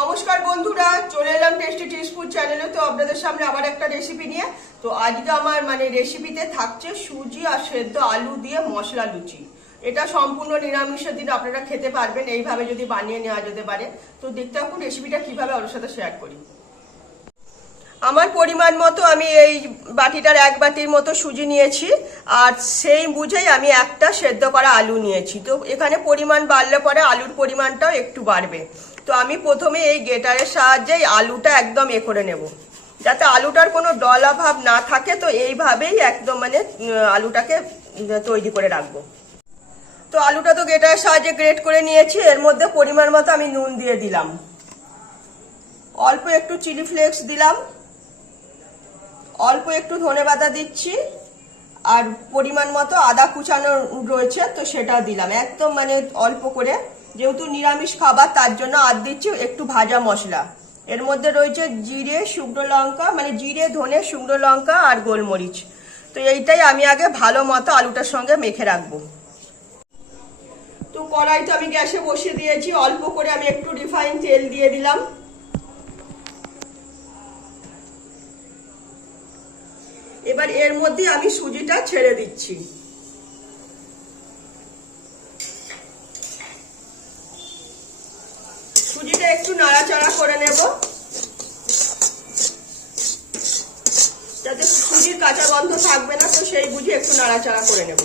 নমস্কার বন্ধুরা, চলে এলাম টেস্টি টিপস ফুড চ্যানেলে। তো আপনাদের সামনে আবার একটা রেসিপি নিয়ে। তো আজকে আমার রেসিপিতে থাকছে সুজি আর সেদ্ধ আলু দিয়ে মশলা লুচি। এটা সম্পূর্ণ নিরামিষের দিন আপনারা খেতে পারবেন এইভাবে যদি বানিয়ে নেওয়া যেতে পারে। তো দেখতে থাকুন রেসিপিটা কিভাবে ওর সাথে শেয়ার করি। আমার পরিমাণ মতো আমি এই বাটিটার এক বাটির মতো সুজি নিয়েছি, আর সেই বুঝেই আমি একটা সেদ্ধ করা আলু নিয়েছি। তো এখানে পরিমাণ বাড়লে পরে আলুর পরিমাণটাও একটু বাড়বে। তো আমি প্রথমে এই গ্রেটারের সাহায্যে আলুটা একদম করে নেব, যাতে আলুটার কোনো ডলা ভাব না থাকে। তো এইভাবেই একদম আলুটাকে তৈরি করে রাখবো। তো আলুটা তো গ্রেটারের সাহায্যে গ্রেট করে নিয়েছি। এর মধ্যে পরিমাণ মতো আমি নুন দিয়ে দিলাম, অল্প একটু চিলি ফ্লেক্স দিলাম, অল্প একটু ধনেপাতা দিচ্ছি, আর পরিমাণ মতো আদা কুচানো রয়েছে তো সেটা দিলাম একদম অল্প করে। যেহেতু নিরামিষ খাবার তার জন্য আর দিচ্ছি একটু ভাজা মশলা। এর মধ্যে রয়েছে জিরে, শুকনো লঙ্কা, জিরে, ধনে, শুকনো লঙ্কা আর গোলমরিচ। তো এইটাই আমি আগে ভালো মতো আলুটার সঙ্গে মেখে রাখবো। তো কড়াইটা আমি গ্যাসে বসিয়ে দিয়েছি, অল্প করে আমি একটু রিফাইন তেল দিয়ে দিলাম। এবার এর মধ্যে আমি সুজিটা ছেড়ে দিচ্ছি। সুজিটা একটু নাড়াচাড়া করে নেব, যাতে সুজির কাঁচা গন্ধ থাকবে না। তো সেই বুঝে একটু নাড়াচাড়া করে নেব।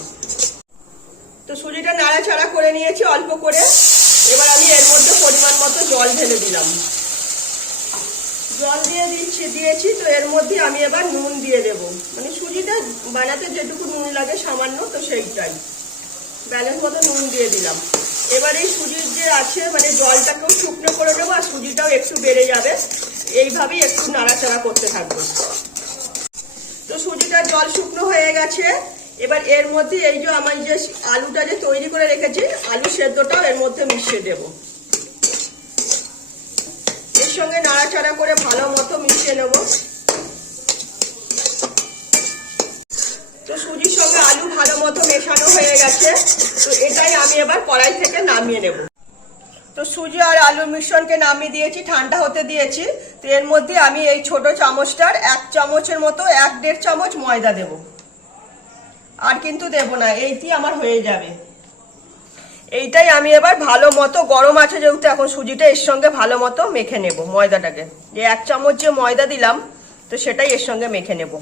তো সুজিটা নাড়াচাড়া করে নিয়েছি অল্প করে। এবার আমি এর মধ্যে পরিমাণ মতো জল ঢেলে দিলাম। জল দিয়েছি। তো এর মধ্যে আমি এবার নুন দিয়ে দেবো, সুজিটা বানাতে যেটুকু নুন লাগে সামান্য, তো সেইটাই ব্যালেন্স মতো নুন দিয়ে দিলাম। এবার এই সুজির যে আছে জলটাকেও শুকনো করে নেবো, আর সুজিটাও একটু বেড়ে যাবে। এইভাবেই একটু নাড়াচাড়া করতে থাকবো। তো সুজিটা জল শুকনো হয়ে গেছে। এবার এর মধ্যে এই যে আমার যে আলুটা যে তৈরি করে রেখেছি, আলু সেদ্ধটাও এর মধ্যে মিশিয়ে দেবো। এর সঙ্গে নাড়াচাড়া করে ভালো মতো মিশিয়ে নেব। তো সুজির সঙ্গে আলু ভালো মতো মেশানো হয়ে গেছে। তো এটাই আমি এবার কড়াই থেকে নামিয়ে নেব। তো সুজি আর আলুর মিশ্রণকে নামিয়ে দিয়েছি, ঠান্ডা হতে দিয়েছি। তো এর মধ্যে আমি এই ছোট চামচটার 1 চামচের মতো 1-1.5 চামচ ময়দা দেব। আর কিন্তু দেব না, এইটি আমার হয়ে যাবে। এইটাই আমি এবার ভালো মতো, গরম আছে যেহেতু এখন সুজিটা, এর সঙ্গে ভালো মতো মেখে নেব ময়দাটাকে। যে 1 চামচ যে ময়দা দিলাম, তো সেটাই এর সঙ্গে মেখে নেব।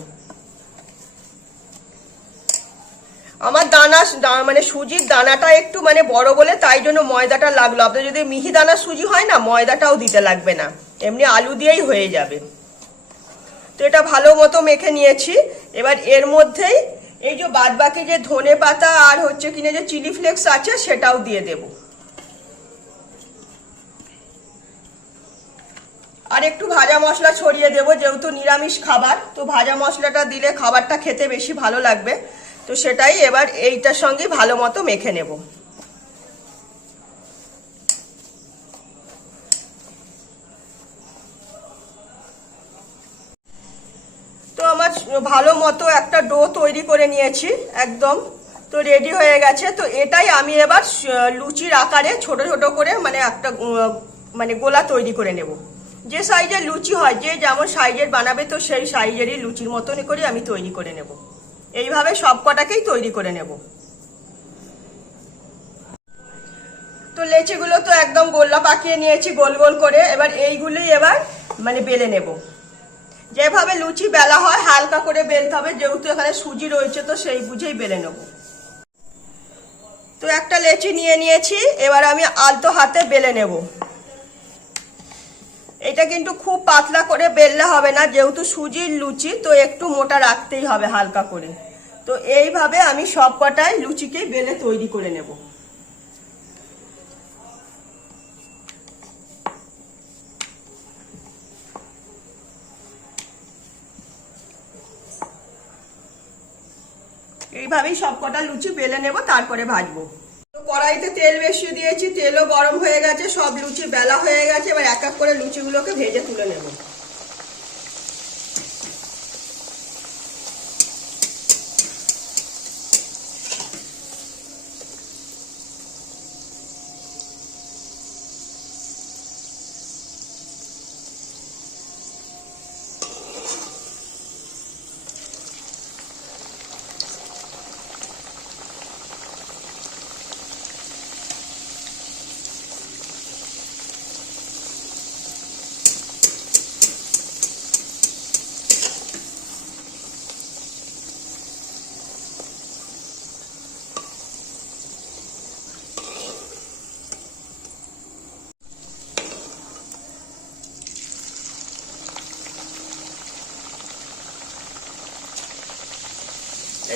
আমার দানা সুজির দানাটা একটু বড় বলে তাই জন্য ময়দাটা লাগলো। আপনার যদি মিহি দানা সুজি হয় না, ময়দাটাও দিতে লাগবে না, এমনি আলু দিয়েই হয়ে যাবে। তো এটা ভালো মতো মেখে নিয়েছি। এবার এর মধ্যেই এই যে বাদ বাকি যে ধনে পাতা আর কিনা যে চিলি ফ্লেক্স আছে সেটাও দিয়ে দেব। আর একটু ভাজা মশলা ছড়িয়ে দেব, যেহেতু নিরামিষ খাবার। তো ভাজা মশলাটা দিলে খাবারটা খেতে বেশি ভালো লাগবে। তো সেটাই এবার এইটার সঙ্গে ভালো মতো মেখে নেব। তো আমার ভালো মতো একটা ডো তৈরি করে নিয়েছি একদম। তো রেডি হয়ে গেছে। তো এটাই আমি এবার লুচির আকারে ছোট ছোট করে একটা গোলা তৈরি করে নেব। যে সাইজের লুচি হয়, যে যেমন সাইজের বানাবে, তো সেই সাইজেরই লুচির মতন করে আমি তৈরি করে নেব। এইভাবে সব কটাকেই তৈরি করে নেব। তো লেচিগুলো তো একদম গোল্লা পাকিয়ে নিয়েছি গোল গোল করে। এবার এইগুলোই এবার বেলে নেব। যেভাবে লুচি বেলা হয় হালকা করে বেলতে হবে, যেহেতু এখানে সুজি রয়েছে তো সেই বুঝেই বেলে নেব। তো একটা লেচি নিয়ে নিয়েছি, এবার আমি আলতো হাতে বেলে নেব। এটা কিন্তু খুব পাতলা করে বেললে হবে না, যেহেতু সুজির লুচি তো একটু মোটা রাখতেই হবে হালকা করে। তো এইভাবে আমি সব কটাই লুচিকেই বেলে তৈরি করে নেব। এইভাবেই সব কটা লুচি বেলে নেব, তারপরে ভাজবো। তো কড়াইতে তেল বেশি দিয়েছি, তেলও গরম হয়ে গেছে, সব লুচি বেলা হয়ে গেছে। এবার এক এক করে লুচিগুলোকে ভেজে তুলে নেব।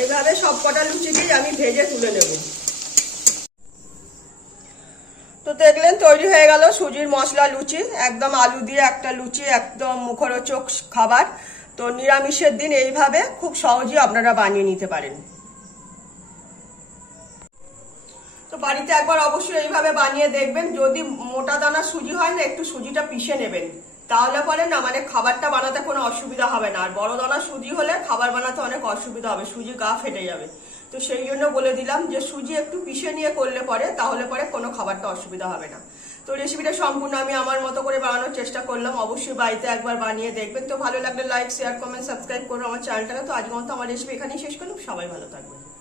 এইভাবে সব কটা লুচিকেই আমি ভেজে তুলে নেব। তো দেখলেন তৈরি হয়ে গেল সুজির মশলা লুচি, একদম আলু দিয়ে একটা লুচি, একদম মুখরোচক খাবার। তো নিরামিষের দিন এইভাবে খুব সহজেই আপনারা বানিয়ে নিতে পারেন। তো বাড়িতে একবার অবশ্যই এইভাবে বানিয়ে দেখবেন। যদি মোটা দানা সুজি হয় না, একটু সুজিটা পিষে নেবেন, তাহলে পরে না মানে খাবারটা বানাতে কোনো অসুবিধা হবে না। আর বড় দানা সুজি হলে খাবার বানাতে অনেক অসুবিধা হবে, সুজি গা ফেটে যাবে। তো সেই জন্য বলে দিলাম যে সুজি একটু পিষে নিয়ে করলে পরে, তাহলে পরে কোনো খাবারটা অসুবিধা হবে না। তো রেসিপিটা সম্পূর্ণ আমি আমার মতো করে বানানোর চেষ্টা করলাম, অবশ্যই বাড়িতে একবার বানিয়ে দেখবেন। তো ভালো লাগলে লাইক, শেয়ার, কমেন্ট, সাবস্ক্রাইব করুন আমার চ্যানেলটাকে। তো আজকের মতো আমার রেসিপি এখানেই শেষ করলাম। সবাই ভালো থাকবেন।